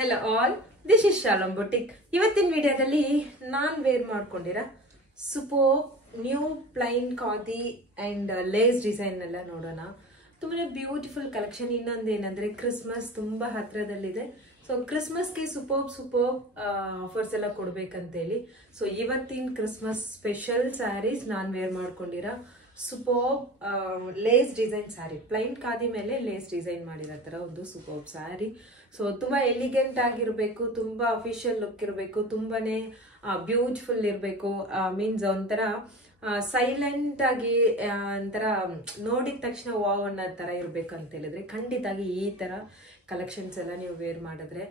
Hello all, this is Shalom Boutique. ಇವತ್ತಿನ ವಿಡಿಯೋದಲ್ಲಿ ನಾನು ವೇರ್ ಮಾಡ್ಕೊಂಡಿರೋ super new plain khadi and lace design ಎಲ್ಲ ನೋಡೋಣ. ತುಂಬಾ ಬ್ಯೂಟಿಫುಲ್ ಕಲೆಕ್ಷನ್. ಇನ್ನೊಂದು ಏನಂದ್ರೆ ಕ್ರಿಸ್ಮಸ್ ತುಂಬಾ ಹತ್ರದಲ್ಲಿದೆ. ಸೊ ಕ್ರಿಸ್ಮಸ್ಗೆ ಸೂಪರ್ ಆಫರ್ಸ್ ಎಲ್ಲ ಕೊಡ್ಬೇಕಂತೇಳಿ ಸೊ ಇವತ್ತಿನ ಕ್ರಿಸ್ಮಸ್ ಸ್ಪೆಷಲ್ ಸ್ಯಾರೀಸ್ ನಾನು ವೇರ್ ಮಾಡ್ಕೊಂಡಿರೋ super lace design sari, plain khadi ಮೇಲೆ ಲೇಸ್ ಡಿಸೈನ್ ಮಾಡಿರೋ ತರ ಒಂದು ಸೂಪರ್ ಸ್ಯಾರಿ. ಸೊ ತುಂಬಾ ಎಲಿಗೆಂಟ್ ಆಗಿರ್ಬೇಕು, ತುಂಬಾ ಅಫಿಷಿಯಲ್ ಲುಕ್ ಇರಬೇಕು, ತುಂಬಾನೇ ಬ್ಯೂಟಿಫುಲ್ ಇರಬೇಕು. ಮೀನ್ಸ್ ಒಂಥರ ಸೈಲೆಂಟ್ ಆಗಿ ಒಂಥರ ನೋಡಿದ ತಕ್ಷಣ ವಾವ್ ಅನ್ನೋ ತರ ಇರ್ಬೇಕು ಅಂತ ಹೇಳಿದ್ರೆ ಖಂಡಿತಾಗಿ ಈ ತರ ಕಲೆಕ್ಷನ್ಸ್ ಎಲ್ಲ ನೀವು ವೇರ್ ಮಾಡಿದ್ರೆ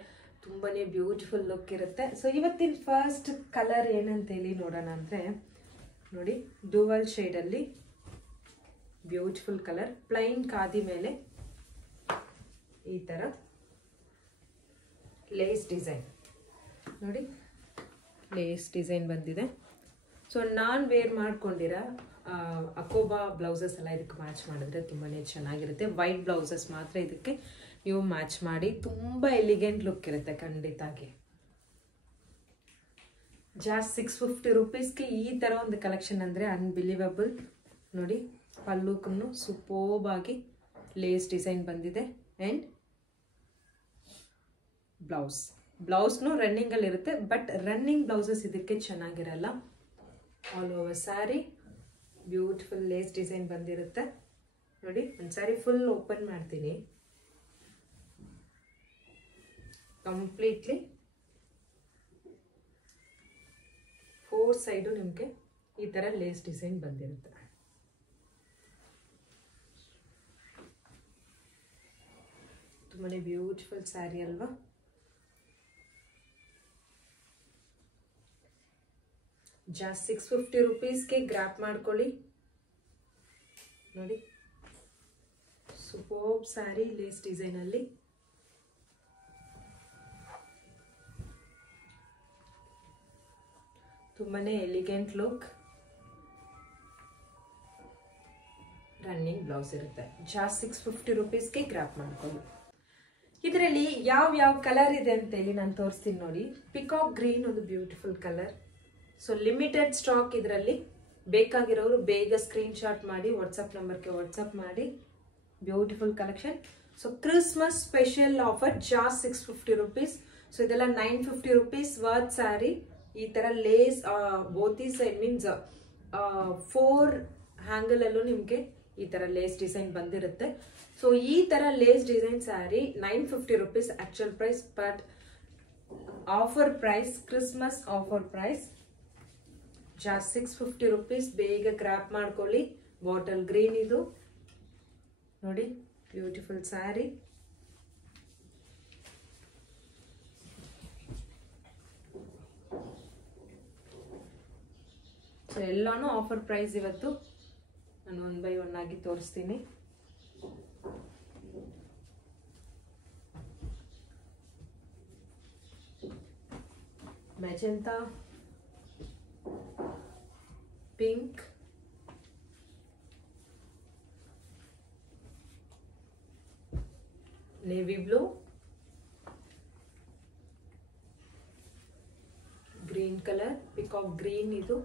ತುಂಬಾನೇ ಬ್ಯೂಟಿಫುಲ್ ಲುಕ್ ಇರುತ್ತೆ. ಸೊ ಇವತ್ತಿನ ಫಸ್ಟ್ ಕಲರ್ ಏನಂತ ಹೇಳಿ ನೋಡೋಣ ಅಂದ್ರೆ ನೋಡಿ, ಡ್ಯುವಲ್ ಶೇಡ್ ಅಲ್ಲಿ ಬ್ಯೂಟಿಫುಲ್ ಕಲರ್, ಪ್ಲೈನ್ ಖಾದಿ ಮೇಲೆ ಈ ತರ ಲೇಸ್ ಡಿಸೈನ್ ನೋಡಿ, ಲೇಸ್ ಡಿಸೈನ್ ಬಂದಿದೆ. ಸೊ ನಾನು ವೇರ್ ಮಾಡ್ಕೊಂಡಿರೋ ಅಕೋಬಾ ಬ್ಲೌಸಸ್ ಎಲ್ಲ ಇದಕ್ಕೆ ಮ್ಯಾಚ್ ಮಾಡಿದ್ರೆ ತುಂಬಾನೇ ಚೆನ್ನಾಗಿರುತ್ತೆ. ವೈಟ್ ಬ್ಲೌಸಸ್ ಮಾತ್ರ ಇದಕ್ಕೆ ನೀವು ಮ್ಯಾಚ್ ಮಾಡಿ ತುಂಬಾ ಎಲಿಗೆಂಟ್ ಲುಕ್ ಇರುತ್ತೆ ಖಂಡಿತಾಗಿ. ಜಾಸ್ಟ್ 650 ರುಪೀಸ್ಗೆ ಈ ತರ ಒಂದು ಕಲೆಕ್ಷನ್ ಅಂದ್ರೆ ಅನ್ಬಿಲೀವಬಲ್. ನೋಡಿ, ಪಲ್ಲುಕನ್ನು ಸೂಪರ್ಬ್ ಆಗಿ ಲೇಸ್ ಡಿಸೈನ್ ಬಂದಿದೆ ಅಂಡ್ ಬ್ಲೌಸ್ನು ರನ್ನಿಂಗ್ ಅಲ್ಲಿ ಇರುತ್ತೆ, ಬಟ್ ರನ್ನಿಂಗ್ ಬ್ಲೌಸಸ್ ಇದಕ್ಕೆ ಚೆನ್ನಾಗಿರಲ್ಲ. All over sari beautiful lace design ಬಂದಿರುತ್ತೆ. ನೋಡಿ, ಒಂದು ಸ್ಯಾರಿ ಫುಲ್ ಓಪನ್ ಮಾಡ್ತೀನಿ. ಕಂಪ್ಲೀಟ್ಲಿ 4 ಸೈಡು ನಿಮಗೆ ಈ ತರ ಲೇಸ್ ಡಿಸೈನ್ ಬಂದಿರುತ್ತೆ. ತುಂಬಾನೇ ಬ್ಯೂಟಿಫುಲ್ ಸ್ಯಾರಿ ಅಲ್ವಾ? ಜಾಸ್ಟ್ 650 ರುಪೀಸ್ಗೆ ಗ್ರಾಪ್ ಮಾಡ್ಕೊಳ್ಳಿ. ನೋಡಿ, ಸೂಪರ್ ಸ್ಯಾರಿ ಲೇಸ್ ಡಿಸೈನ್ ಅಲ್ಲಿ. ತುಂಬಾನೇ ಎಲಿಗೆಂಟ್ ಲುಕ್, ರನ್ನಿಂಗ್ ಬ್ಲೌಸ್ ಇರುತ್ತೆ. ಜಾಸ್ಟ್ 650 ರುಪೀಸ್ಗೆ ಗ್ರಾಪ್ ಮಾಡ್ಕೊಳ್ಳಿ. ಇದರಲ್ಲಿ ಯಾವ ಕಲರ್ ಇದೆ ಅಂತೇಳಿ ನಾನು ತೋರಿಸ್ತೀನಿ ನೋಡಿ. ಪಿಕಾಕ್ ಗ್ರೀನ್ ಒಂದು beautiful colour. So limited stock ಇದರಲ್ಲಿ. ಬೇಕಾಗಿರೋರು ಬೇಗ ಸ್ಕ್ರೀನ್ ಶಾಟ್ ಮಾಡಿ ವಾಟ್ಸಪ್ ನಂಬರ್ಗೆ ವಾಟ್ಸಪ್ ಮಾಡಿ. Beautiful collection. So Christmas special offer just 650 rupees. So ಇದೆಲ್ಲ 950 ರುಪೀಸ್ ವರ್ತ್ ಸ್ಯಾರಿ. ಈ ತರ ಲೇಸ್ ಬೋತಿ ಸೈಡ್ ಮೀನ್ಸ್ 4 ಹ್ಯಾಂಗಲ್ ಅಲ್ಲೂ ನಿಮ್ಗೆ ಈ ತರ ಲೇಸ್ ಡಿಸೈನ್ ಬಂದಿರುತ್ತೆ. ಸೊ ಈ ತರ lace design sari 950 rupees actual price, but offer price, Christmas offer price just 650 rupees. ಬೇಗ ಗ್ರಾಪ್ ಮಾಡ್ಕೊಳ್ಳಿ. ಬಾಟಲ್ ಗ್ರೀನ್ ಇದು ನೋಡಿ, ಬ್ಯೂಟಿಫುಲ್ ಸ್ಯಾರಿ. ಸೊ ಎಲ್ಲಾನು ಆಫರ್ ಪ್ರೈಸ್. ಇವತ್ತು ನಾನು 1 by 1 ಆಗಿ ತೋರಿಸ್ತೀನಿ. Magenta, pink, navy blue, green colour, peacock green ಇದು.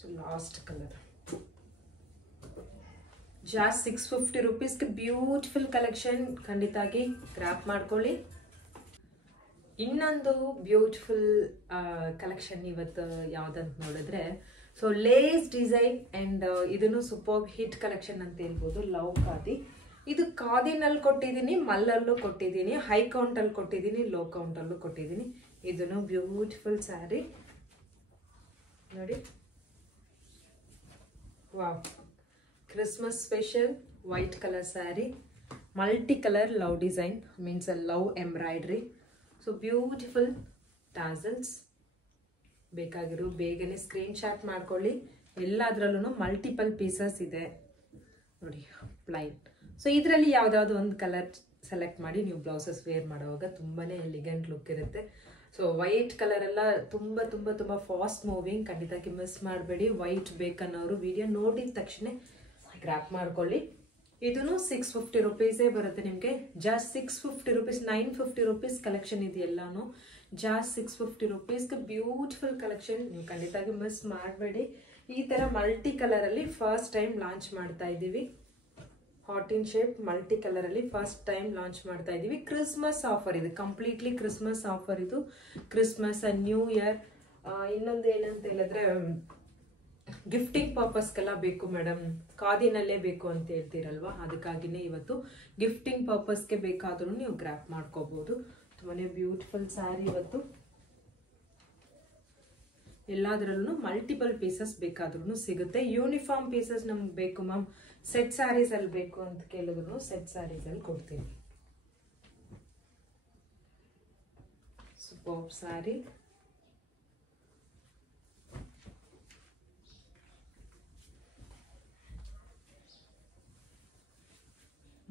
So last colour. ಜಾಸ್ಟ್ 650 ರುಪೀಸ್ಗೆ ಬ್ಯೂಟಿಫುಲ್ ಕಲೆಕ್ಷನ್. ಖಂಡಿತಾಗಿ ಗ್ರಾಪ್ ಮಾಡ್ಕೊಳ್ಳಿ. ಇನ್ನೊಂದು ಬ್ಯೂಟಿಫುಲ್ ಕಲೆಕ್ಷನ್ ಇವತ್ತು ಯಾವ್ದಂತ ನೋಡಿದ್ರೆ, ಸೊ ಲೇಸ್ ಡಿಸೈನ್ ಅಂಡ್ ಇದನ್ನು ಸೂಪರ್ ಹಿಟ್ ಕಲೆಕ್ಷನ್ ಅಂತ ಹೇಳ್ಬೋದು. ಲವ್ ಖಾದಿ. ಇದು ಖಾದಿನಲ್ಲಿ ಕೊಟ್ಟಿದ್ದೀನಿ, ಮಲ್ಲಲ್ಲೂ ಕೊಟ್ಟಿದ್ದೀನಿ, ಹೈ ಕೌಂಟ್ ಅಲ್ಲಿ ಕೊಟ್ಟಿದ್ದೀನಿ, ಲೋ ಕೌಂಟ್ ಅಲ್ಲೂ ಕೊಟ್ಟಿದ್ದೀನಿ. ಇದನ್ನು ಬ್ಯೂಟಿಫುಲ್ ಸ್ಯಾರಿ ನೋಡಿ. Wow, Christmas special white colour sari, multi colour love design means love embroidery. So beautiful tassels. ಬೇಕಾಗಿರೋ ಬೇಗನೆ ಸ್ಕ್ರೀನ್ ಶಾಟ್ ಮಾಡ್ಕೊಳ್ಳಿ. ಎಲ್ಲದರಲ್ಲೂ ಮಲ್ಟಿಪಲ್ ಪೀಸಸ್ ಇದೆ ನೋಡಿ, ಪ್ಲೈನ್. ಸೊ ಇದರಲ್ಲಿ ಯಾವ್ದಾವ್ದು ಒಂದು ಕಲರ್ ಸೆಲೆಕ್ಟ್ ಮಾಡಿ ನೀವು ಬ್ಲೌಸಸ್ ವೇರ್ ಮಾಡುವಾಗ ತುಂಬಾನೇ ಎಲಿಗೆಂಟ್ ಲುಕ್ ಇರುತ್ತೆ. ಸೊ ವೈಟ್ ಕಲರ್ ಎಲ್ಲ ತುಂಬಾ ಫಾಸ್ಟ್ ಮೂವಿಂಗ್. ಖಂಡಿತವಾಗಿ ಮಿಸ್ ಮಾಡಬೇಡಿ. ವೈಟ್ ಬೇಕನ್ನೋರು ವಿಡಿಯೋ ನೋಡಿದ ತಕ್ಷಣ ಗ್ರಾಪ್ ಮಾಡ್ಕೊಳ್ಳಿ. ಇದೂ 650 ರುಪೀಸೇ ಬರುತ್ತೆ ನಿಮಗೆ. ಜಸ್ಟ್ 650 ರುಪೀಸ್, 950 ರುಪೀಸ್ ಕಲೆಕ್ಷನ್ ಇದೆಯಲ್ಲಾನು. ಜಾಸ್ಟ್ 650 ರುಪೀಸ್ಗೆ ಬ್ಯೂಟಿಫುಲ್ ಕಲೆಕ್ಷನ್. ನೀವು ಖಂಡಿತವಾಗಿ ಮಿಸ್ ಮಾಡಬೇಡಿ. ಈ ಥರ ಮಲ್ಟಿ ಕಲರಲ್ಲಿ ಫಸ್ಟ್ ಟೈಮ್ ಲಾಂಚ್ ಮಾಡ್ತಾ ಇದ್ದೀವಿ. ಹಾಟ್ ಇನ್ ಶೇಪ್ ಮಲ್ಟಿ ಕಲರಲ್ಲಿ ಫಸ್ಟ್ ಟೈಮ್ ಲಾಂಚ್ ಮಾಡ್ತಾ ಇದ್ದೀವಿ. ಕ್ರಿಸ್ಮಸ್ ಆಫರ್ ಇದು, ಕಂಪ್ಲೀಟ್ಲಿ ಕ್ರಿಸ್ಮಸ್ ಆಫರ್ ಇದು. Christmas and new year. ಇನ್ನೊಂದು ಏನಂತ ಹೇಳಿದ್ರೆ, ಗಿಫ್ಟಿಂಗ್ ಪರ್ಪಸ್ಗೆಲ್ಲ ಬೇಕು ಮೇಡಮ್, ಖಾದಿನಲ್ಲೇ ಬೇಕು ಅಂತ ಹೇಳ್ತೀರಲ್ವಾ, ಅದಕ್ಕಾಗಿನೇ ಇವತ್ತು ಗಿಫ್ಟಿಂಗ್ ಪರ್ಪಸ್ಗೆ ಬೇಕಾದ್ರೂ ನೀವು ಗ್ರ್ಯಾಪ್ ಮಾಡ್ಕೋಬಹುದು. ತುಂಬಾನೇ ಬ್ಯೂಟಿಫುಲ್ ಸ್ಯಾರಿ ಇವತ್ತು. ಎಲ್ಲಾದ್ರಲ್ಲೂ ಮಲ್ಟಿಪಲ್ ಪೀಸಸ್ ಬೇಕಾದ್ರೂ ಸಿಗುತ್ತೆ. ಯೂನಿಫಾರ್ಮ್ ಪೀಸಸ್ ನಮ್ಗೆ ಬೇಕು ಮ್ಯಾಮ್, ಸೆಟ್ ಸ್ಯಾರೀಸ್ ಅಲ್ಲಿ ಬೇಕು ಅಂತ ಕೇಳಿದ್ರು ಸೆಟ್ ಸ್ಯಾರೀಸ್ ಅಲ್ಲಿ ಕೊಡ್ತೀನಿ. ಸೂಪರ್ ಸ್ಯಾರಿ.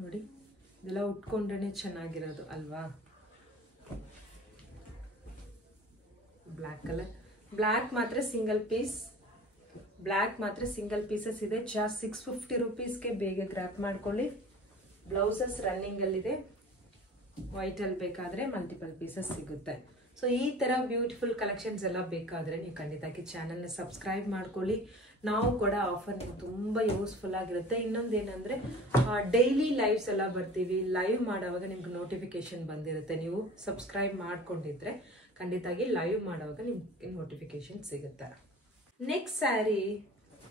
ನೋಡಿ, ಇದೆಲ್ಲ ಉಟ್ಕೊಂಡ್ರೆ ಚೆನ್ನಾಗಿರೋದು ಅಲ್ವಾ. ಬ್ಲ್ಯಾಕ್ ಕಲರ್, ಬ್ಲ್ಯಾಕ್ ಮಾತ್ರ ಸಿಂಗಲ್ ಪೀಸ್, ಬ್ಲ್ಯಾಕ್ ಮಾತ್ರ ಸಿಂಗಲ್ ಪೀಸಸ್ ಇದೆ. ಜಾಸ್ಟ್ 650 ರುಪೀಸ್ಗೆ ಬೇಗ ಗ್ರ್ಯಾಪ್ ಮಾಡ್ಕೊಳ್ಳಿ. ಬ್ಲೌಸಸ್ ರನ್ನಿಂಗ್ ಅಲ್ಲಿದೆ. ವೈಟ್ ಅಲ್ಲಿ ಬೇಕಾದ್ರೆ ಮಲ್ಟಿಪಲ್ ಪೀಸಸ್ ಸಿಗುತ್ತೆ. ಸೊ ಈ ತರ ಬ್ಯೂಟಿಫುಲ್ ಕಲೆಕ್ಷನ್ಸ್ ಎಲ್ಲ ಬೇಕಾದ್ರೆ ನೀವು ಖಂಡಿತವಾಗಿ ಚಾನಲ್ನ ಸಬ್ಸ್ಕ್ರೈಬ್ ಮಾಡ್ಕೊಳ್ಳಿ. ನಾವು ಕೂಡ ಆಫರ್ ನಿಮ್ಗೆ ತುಂಬಾ ಯೂಸ್ಫುಲ್ ಆಗಿರುತ್ತೆ. ಇನ್ನೊಂದೇನಂದ್ರೆ ಡೈಲಿ ಲೈವ್ಸ್ ಎಲ್ಲ ಬರ್ತೀವಿ. ಲೈವ್ ಮಾಡೋವಾಗ ನಿಮ್ಗೆ ನೋಟಿಫಿಕೇಶನ್ ಬಂದಿರುತ್ತೆ. ನೀವು ಸಬ್ಸ್ಕ್ರೈಬ್ ಮಾಡ್ಕೊಂಡಿದ್ರೆ ಖಂಡಿತವಾಗಿ ಲೈವ್ ಮಾಡೋವಾಗ ನಿಮ್ಗೆ ನೋಟಿಫಿಕೇಶನ್ ಸಿಗುತ್ತೆ. ನೆಕ್ಸ್ಟ್ ಸ್ಯಾರಿ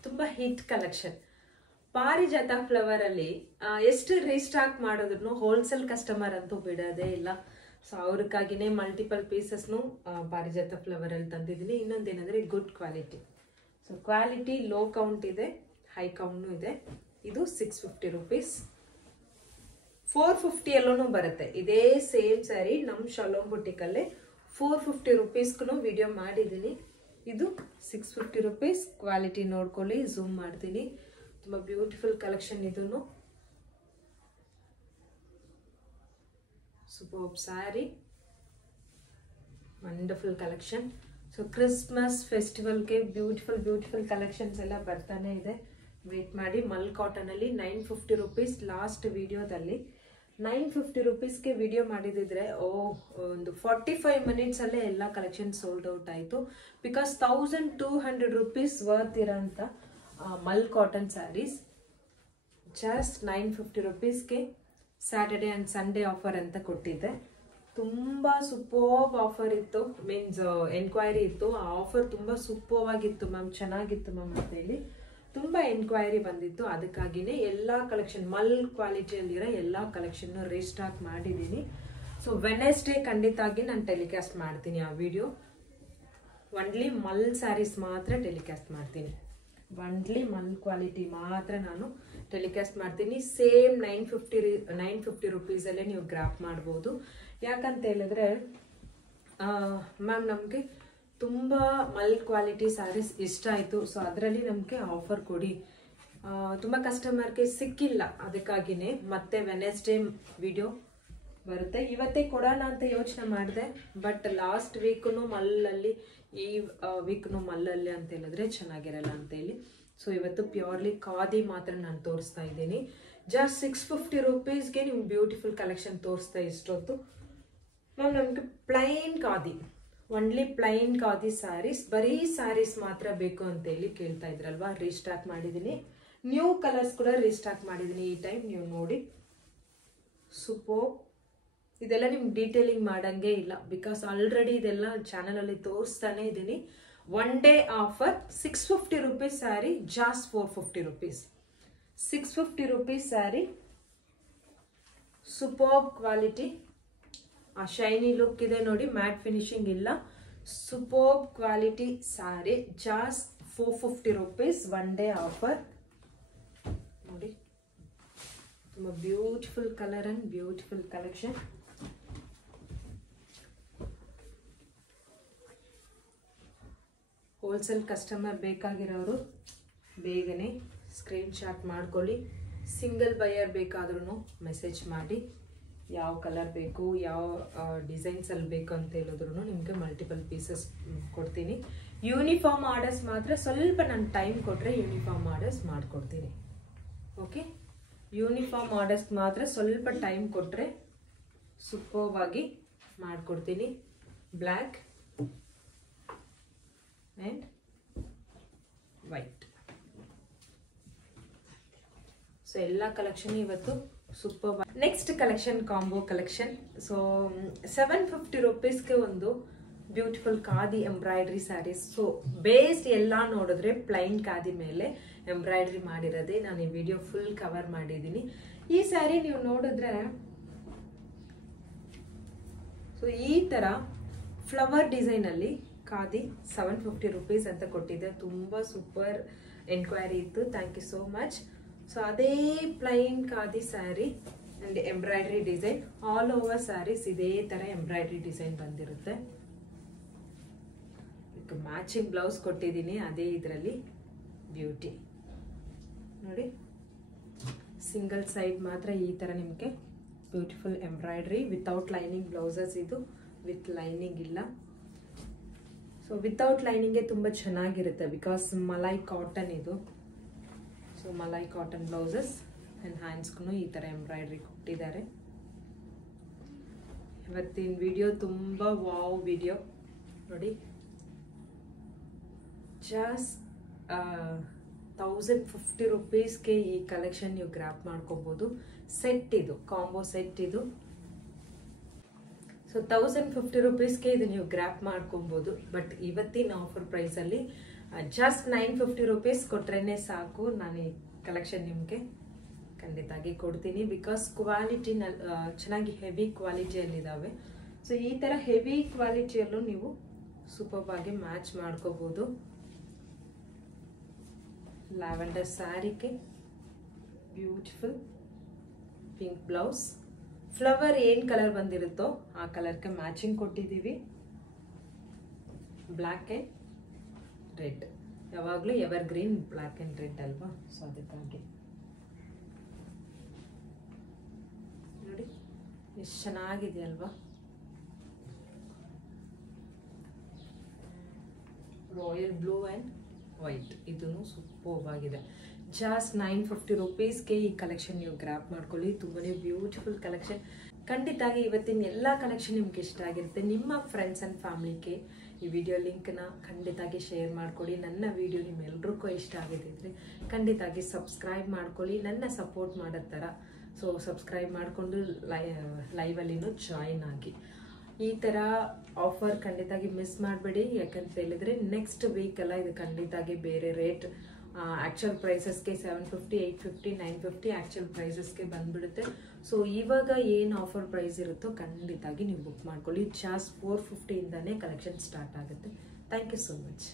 ತುಂಬಾ ಹಿಟ್ ಕಲೆಕ್ಷನ್. ಪಾರಿಜಾತ ಫ್ಲವರ್ ಅಲ್ಲಿ ಎಷ್ಟು ರೀಸ್ಟಾಕ್ ಮಾಡಿದ್ರು ಹೋಲ್ಸೇಲ್ ಕಸ್ಟಮರ್ ಅಂತೂ ಬಿಡೋದೇ ಇಲ್ಲ. ಸೊ ಅವ್ರಿಗಾಗಿನೇ ಮಲ್ಟಿಪಲ್ ಪೀಸಸ್ನು ಪಾರಿಜಾತ ಫ್ಲವರ್ ಅಲ್ಲಿ ತಂದಿದ್ದೀನಿ. ಇನ್ನೊಂದೇನಂದ್ರೆ good quality. So quality low count ಇದೆ, ಹೈ ಕೌಂಟ್ನು ಇದೆ. ಇದು 650 ರುಪೀಸ್. 450 ಎಲ್ಲೂ ಬರುತ್ತೆ. ಇದೇ ಸೇಮ್ ಸ್ಯಾರಿ ನಮ್ಮ ಶಾಲೋಮ್ ಬುಟಿಕಲ್ಲೇ 450 ರುಪೀಸ್ಗೂ ವಿಡಿಯೋ ಮಾಡಿದ್ದೀನಿ. ಇದು 650 ರುಪೀಸ್. ಕ್ವಾಲಿಟಿ ನೋಡ್ಕೊಳ್ಳಿ, ಝೂಮ್ ಮಾಡ್ತೀನಿ. ತುಂಬ ಬ್ಯೂಟಿಫುಲ್ ಕಲೆಕ್ಷನ್ ಇದನ್ನು. Super sari, wonderful collection. So Christmas ಫೆಸ್ಟಿವಲ್ಗೆ ಬ್ಯೂಟಿಫುಲ್ ಕಲೆಕ್ಷನ್ಸ್ ಎಲ್ಲ ಬರ್ತಾನೆ ಇದೆ. ವೇಟ್ ಮಾಡಿ. ಮಲ್ ಕಾಟನ್ ಅಲ್ಲಿ 950 ರುಪೀಸ್. ಲಾಸ್ಟ್ ವಿಡಿಯೋದಲ್ಲಿ 950 ರುಪೀಸ್ಗೆ ವಿಡಿಯೋ ಮಾಡಿದಿದ್ರೆ ಒಂದು 45 ಮಿನಿಟ್ಸ್ ಅಲ್ಲೇ ಎಲ್ಲ ಕಲೆಕ್ಷನ್ ಸೋಲ್ಡ್ ಔಟ್ ಆಯಿತು. ಬಿಕಾಸ್ 1200 ರುಪೀಸ್ ವರ್ತ್ ಇರೋಂಥ ಮಲ್ ಕಾಟನ್ ಸ್ಯಾರೀಸ್ ಜಸ್ಟ್ 950 ರುಪೀಸ್ಗೆ ಸ್ಯಾಟರ್ಡೆ ಆ್ಯಂಡ್ ಸಂಡೇ ಆಫರ್ ಅಂತ ಕೊಟ್ಟಿದ್ದೆ. ತುಂಬ ಸೂಪರ್ಬ್ ಆಫರ್ ಇತ್ತು. ಮೀನ್ಸ್ ಎನ್ಕ್ವೈರಿ ಇತ್ತು. ಆ ಆಫರ್ ತುಂಬ ಸೂಪರ್ಬ್ ಆಗಿತ್ತು ಮ್ಯಾಮ್, ಚೆನ್ನಾಗಿತ್ತು ಮ್ಯಾಮ್ ಅಂತೇಳಿ ತುಂಬ ಎನ್ಕ್ವೈರಿ ಬಂದಿತ್ತು. ಅದಕ್ಕಾಗಿನೇ ಎಲ್ಲ ಕಲೆಕ್ಷನ್ ಮಲ್ ಕ್ವಾಲಿಟಿಯಲ್ಲಿರೋ ಎಲ್ಲ ಕಲೆಕ್ಷನ್ ರೀಸ್ಟಾಕ್ ಮಾಡಿದ್ದೀನಿ. ಸೊ ವೆನೆಸ್ಡೇ ಖಂಡಿತವಾಗಿ ನಾನು ಟೆಲಿಕಾಸ್ಟ್ ಮಾಡ್ತೀನಿ ಆ ವಿಡಿಯೋ. ಒನ್ಲಿ ಮಲ್ ಸ್ಯಾರೀಸ್ ಮಾತ್ರ ಟೆಲಿಕಾಸ್ಟ್ ಮಾಡ್ತೀನಿ. ಒನ್ಲಿ ಮಲ್ ಕ್ವಾಲಿಟಿ ಮಾತ್ರ ನಾನು ಟೆಲಿಕಾಸ್ಟ್ ಮಾಡ್ತೀನಿ. ಸೇಮ್ 950 ರುಪೀಸಲ್ಲೇ ನೀವು ಗ್ರಾಪ್ ಮಾಡ್ಬೋದು. ಯಾಕಂತ ಹೇಳಿದ್ರೆ ಮ್ಯಾಮ್ ನಮಗೆ ತುಂಬ ಮಲ್ ಕ್ವಾಲಿಟಿ ಸ್ಯಾರೀಸ್ ಇಷ್ಟ ಆಯಿತು. ಸೊ ಅದರಲ್ಲಿ ನಮಗೆ ಆಫರ್ ಕೊಡಿ. ತುಂಬ ಕಸ್ಟಮರ್ಗೆ ಸಿಕ್ಕಿಲ್ಲ, ಅದಕ್ಕಾಗಿಯೇ ಮತ್ತೆ ವೆನೆಸ್ಡೇ ವಿಡಿಯೋ ಬರುತ್ತೆ. ಇವತ್ತೇ ಕೊಡೋಣ ಅಂತ ಯೋಚನೆ ಮಾಡಿದೆ, ಬಟ್ ಲಾಸ್ಟ್ ವೀಕ್ನು ಮಲ್ಲಲ್ಲಿ, ಈ ವೀಕ್ನು ಮಲ್ಲಲ್ಲಿ ಅಂತ ಹೇಳಿದ್ರೆ ಚೆನ್ನಾಗಿರಲ್ಲ ಅಂತೇಳಿ ಸೊ ಇವತ್ತು ಪ್ಯೂರ್ಲಿ ಖಾದಿ ಮಾತ್ರ ನಾನು ತೋರಿಸ್ತಾ ಇದ್ದೀನಿ. ಜಸ್ಟ್ 650 ರುಪೀಸ್ಗೆ ನಿಮ್ಗೆ ಬ್ಯೂಟಿಫುಲ್ ಕಲೆಕ್ಷನ್ ತೋರಿಸ್ತಾ ಇಷ್ಟೊತ್ತು. ಮ್ಯಾಮ್ ನಮಗೆ plain khadi, only plain khadi saris, ಬರೀ ಸ್ಯಾರೀಸ್ ಮಾತ್ರ ಬೇಕು ಅಂತೇಳಿ ಕೇಳ್ತಾ ಇದ್ರಲ್ವಾ, ರೀಸ್ಟಾಕ್ ಮಾಡಿದ್ದೀನಿ. ನ್ಯೂ ಕಲರ್ಸ್ ಕೂಡ ರೀಸ್ಟಾಕ್ ಮಾಡಿದ್ದೀನಿ ಈ ಟೈಮ್. ನೀವು ನೋಡಿ, ಸೂಪರ್. ಇದೆಲ್ಲ ನಿಮ್ಗೆ ಡೀಟೇಲಿಂಗ್ ಮಾಡಂಗೆ ಇಲ್ಲ, ಬಿಕಾಸ್ ಆಲ್ರೆಡಿ ಇದೆಲ್ಲ ಚಾನಲಲ್ಲಿ ತೋರಿಸ್ತಾನೆ ಇದ್ದೀನಿ. One day offer 650 rupees sari, just 450 rupees. 650 rupees sari, super quality. ಆ ಶೈನಿ ಲುಕ್ ಇದೆ ನೋಡಿ, ಮ್ಯಾಟ್ ಫಿನಿಶಿಂಗ್ ಇಲ್ಲ. Super quality sari, just 450 rupees. One day offer ನೋಡಿ. ತುಂಬ beautiful colour and beautiful collection. Wholesale customer ಬೇಕಾಗಿರೋರು ಬೇಗನೆ ಸ್ಕ್ರೀನ್ ಶಾಟ್ ಮಾಡ್ಕೊಳ್ಳಿ. ಸಿಂಗಲ್ ಬಯರ್ ಬೇಕಾದ್ರೂ ಮೆಸೇಜ್ ಮಾಡಿ. ಯಾವ ಕಲರ್ ಬೇಕು, ಯಾವ ಡಿಸೈನ್ಸಲ್ಲಿ ಬೇಕು ಅಂತ ಹೇಳಿದ್ರು ನಿಮಗೆ ಮಲ್ಟಿಪಲ್ ಪೀಸಸ್ ಕೊಡ್ತೀನಿ. ಯೂನಿಫಾರ್ಮ್ ಆರ್ಡರ್ಸ್ ಮಾತ್ರ ಸ್ವಲ್ಪ ನಾನು ಟೈಮ್ ಕೊಟ್ಟರೆ ಯೂನಿಫಾರ್ಮ್ ಆರ್ಡರ್ಸ್ ಮಾಡಿಕೊಡ್ತೀನಿ. ಓಕೆ, ಯೂನಿಫಾರ್ಮ್ ಆರ್ಡರ್ಸ್ ಮಾತ್ರ ಸ್ವಲ್ಪ ಟೈಮ್ ಕೊಟ್ಟರೆ ಸೂಪರ್ಬ್ ಆಗಿ ಮಾಡಿಕೊಡ್ತೀನಿ. Black and white. ಸೊ ಎಲ್ಲ ಕಲೆಕ್ಷನ್ ಇವತ್ತು super. Next collection combo collection. So 750 ರುಪೀಸ್ಗೆ ಒಂದು beautiful khadi embroidery saris. So based ಎಲ್ಲ ನೋಡಿದ್ರೆ ಪ್ಲೈನ್ ಖಾದಿ ಮೇಲೆ ಎಂಬ್ರಾಯ್ಡ್ರಿ ಮಾಡಿರೋದೇ. ನಾನು ಈ ವಿಡಿಯೋ ಫುಲ್ ಕವರ್ ಮಾಡಿದ್ದೀನಿ. ಈ ಸ್ಯಾರಿ ನೀವು ನೋಡಿದ್ರೆ ಸೊ ಈ ತರ ಫ್ಲವರ್ ಡಿಸೈನ್ ಅಲ್ಲಿ ಖಾದಿ 750 ರುಪೀಸ್ ಅಂತ ಕೊಟ್ಟಿದ್ದೆ. ತುಂಬಾ ಸೂಪರ್ ಎನ್ಕ್ವೈರಿ ಇತ್ತು. Thank you so much. So ಅದೇ plain khadi sari and embroidery design. All over saris ಇದೇ ತರ ಎಂಬ್ರಾಯ್ಡ್ರಿ ಡಿಸೈನ್ ಬಂದಿರುತ್ತೆ. ಮ್ಯಾಚಿಂಗ್ ಬ್ಲೌಸ್ ಕೊಟ್ಟಿದ್ದೀನಿ. ಅದೇ ಇದರಲ್ಲಿ ಬ್ಯೂಟಿ ನೋಡಿ. ಸಿಂಗಲ್ ಸೈಡ್ ಮಾತ್ರ ಈ ತರ ನಿಮಗೆ beautiful embroidery without lining blouses. ಇದು ವಿತ್ ಲೈನಿಂಗ್ ಇಲ್ಲ. ಸೊ ವಿತೌಟ್ ಲೈನಿಂಗ್ಗೆ ತುಂಬ ಚೆನ್ನಾಗಿರುತ್ತೆ ಬಿಕಾಸ್ ಮಲೈ ಕಾಟನ್ ಇದು. So malai cotton blouses and ಹ್ಯಾಂಡ್ಸ್ಗೂ ಈ ಥರ ಎಂಬ್ರಾಯ್ಡ್ರಿ ಕೊಟ್ಟಿದ್ದಾರೆ. ಇವತ್ತಿನ ವಿಡಿಯೋ ತುಂಬ ವಾವ್ ವಿಡಿಯೋ ನೋಡಿ. ಜಸ್ಟ್ 1050 ರುಪೀಸ್ಗೆ ಈ ಕಲೆಕ್ಷನ್ ನೀವು ಗ್ರ್ಯಾಪ್ ಮಾಡ್ಕೋಬೋದು. ಸೆಟ್ ಇದು, ಕಾಂಬೋ ಸೆಟ್ ಇದು. ಸೊ 1050 ರುಪೀಸ್ಗೆ ಇದು ನೀವು ಗ್ರ್ಯಾಪ್ ಮಾಡ್ಕೊಬೋದು. ಬಟ್ ಇವತ್ತಿನ ಆಫರ್ ಪ್ರೈಸಲ್ಲಿ ಜಸ್ಟ್ 950 ರುಪೀಸ್ ಕೊಟ್ರೇನೆ ಸಾಕು. ನಾನು ಈ ಕಲೆಕ್ಷನ್ ನಿಮಗೆ ಖಂಡಿತಾಗಿ ಕೊಡ್ತೀನಿ. ಬಿಕಾಸ್ ಕ್ವಾಲಿಟಿನಲ್ಲಿ ಚೆನ್ನಾಗಿ ಹೆವಿ ಕ್ವಾಲಿಟಿಯಲ್ಲಿದ್ದಾವೆ. ಸೊ ಈ ಥರ ಹೆವಿ ಕ್ವಾಲಿಟಿಯಲ್ಲೂ ನೀವು ಸೂಪರ್ ಆಗಿ ಮ್ಯಾಚ್ ಮಾಡ್ಕೋಬೋದು. ಲ್ಯಾವೆಂಡರ್ ಸ್ಯಾರಿಗೆ ಬ್ಯೂಟಿಫುಲ್ ಪಿಂಕ್ ಬ್ಲೌಸ್. ಫ್ಲವರ್ ಏನು ಕಲರ್ ಬಂದಿರುತ್ತೋ ಆ ಕಲರ್ಗೆ ಮ್ಯಾಚಿಂಗ್ ಕೊಟ್ಟಿದ್ದೀವಿ. Black and red. ಯಾವಾಗಲೂ evergreen black and red ಅಲ್ವಾ. ಸೊ ಅದಕ್ಕಾಗಿ ನೋಡಿ ಎಷ್ಟು ಚೆನ್ನಾಗಿದೆಯಲ್ವಾ. Royal blue and white. ಇದೂ ಸೂಪರ್ ಆಗಿದೆ. ಜಸ್ಟ್ 950 ರುಪೀಸ್ಗೆ ಈ ಕಲೆಕ್ಷನ್ ನೀವು ಗ್ರ್ಯಾಪ್ ಮಾಡ್ಕೊಳ್ಳಿ. ತುಂಬಾ ಬ್ಯೂಟಿಫುಲ್ ಕಲೆಕ್ಷನ್. ಖಂಡಿತಾಗಿ ಇವತ್ತಿನ ಎಲ್ಲ ಕಲೆಕ್ಷನ್ ನಿಮ್ಗೆ ಇಷ್ಟ ಆಗಿರುತ್ತೆ. ನಿಮ್ಮ ಫ್ರೆಂಡ್ಸ್ ಆ್ಯಂಡ್ ಫ್ಯಾಮಿಲಿಗೆ ಈ ವಿಡಿಯೋ ಲಿಂಕ್ನ ಖಂಡಿತಾಗಿ ಶೇರ್ ಮಾಡ್ಕೊಳ್ಳಿ. ನನ್ನ ವಿಡಿಯೋ ನಿಮ್ಮೆಲ್ರಿಗೂ ಇಷ್ಟ ಆಗಿದ್ದರೆ ಖಂಡಿತಾಗಿ ಸಬ್ಸ್ಕ್ರೈಬ್ ಮಾಡ್ಕೊಳ್ಳಿ, ನನ್ನ ಸಪೋರ್ಟ್ ಮಾಡೋ ಥರ. ಸೊ ಸಬ್ಸ್ಕ್ರೈಬ್ ಮಾಡಿಕೊಂಡು ಲೈವಲ್ಲಿನೂ ಜಾಯಿನ್ ಆಗಿ. ಈ ಥರ ಆಫರ್ ಖಂಡಿತಾಗಿ ಮಿಸ್ ಮಾಡಬೇಡಿ. ಯಾಕಂತ ಹೇಳಿದ್ರೆ ನೆಕ್ಸ್ಟ್ ವೀಕೆಲ್ಲ ಇದು ಖಂಡಿತಾಗಿ ಬೇರೆ ರೇಟ್. ಆ್ಯಕ್ಚುಯಲ್ ಪ್ರೈಸಸ್ಗೆ 750, 850, 950 ಆ್ಯಕ್ಚುಯಲ್ ಪ್ರೈಸಸ್ಗೆ ಬಂದ್ಬಿಡುತ್ತೆ. ಸೊ ಇವಾಗ ಏನು ಆಫರ್ ಪ್ರೈಸ್ ಇರುತ್ತೋ ಖಂಡಿತಾಗಿ ನೀವು ಬುಕ್ ಮಾಡ್ಕೊಳ್ಳಿ. ಜಸ್ಟ್ 450ಇಂದನೇ ಕಲೆಕ್ಷನ್ ಸ್ಟಾರ್ಟ್ ಆಗುತ್ತೆ. Thank you so much.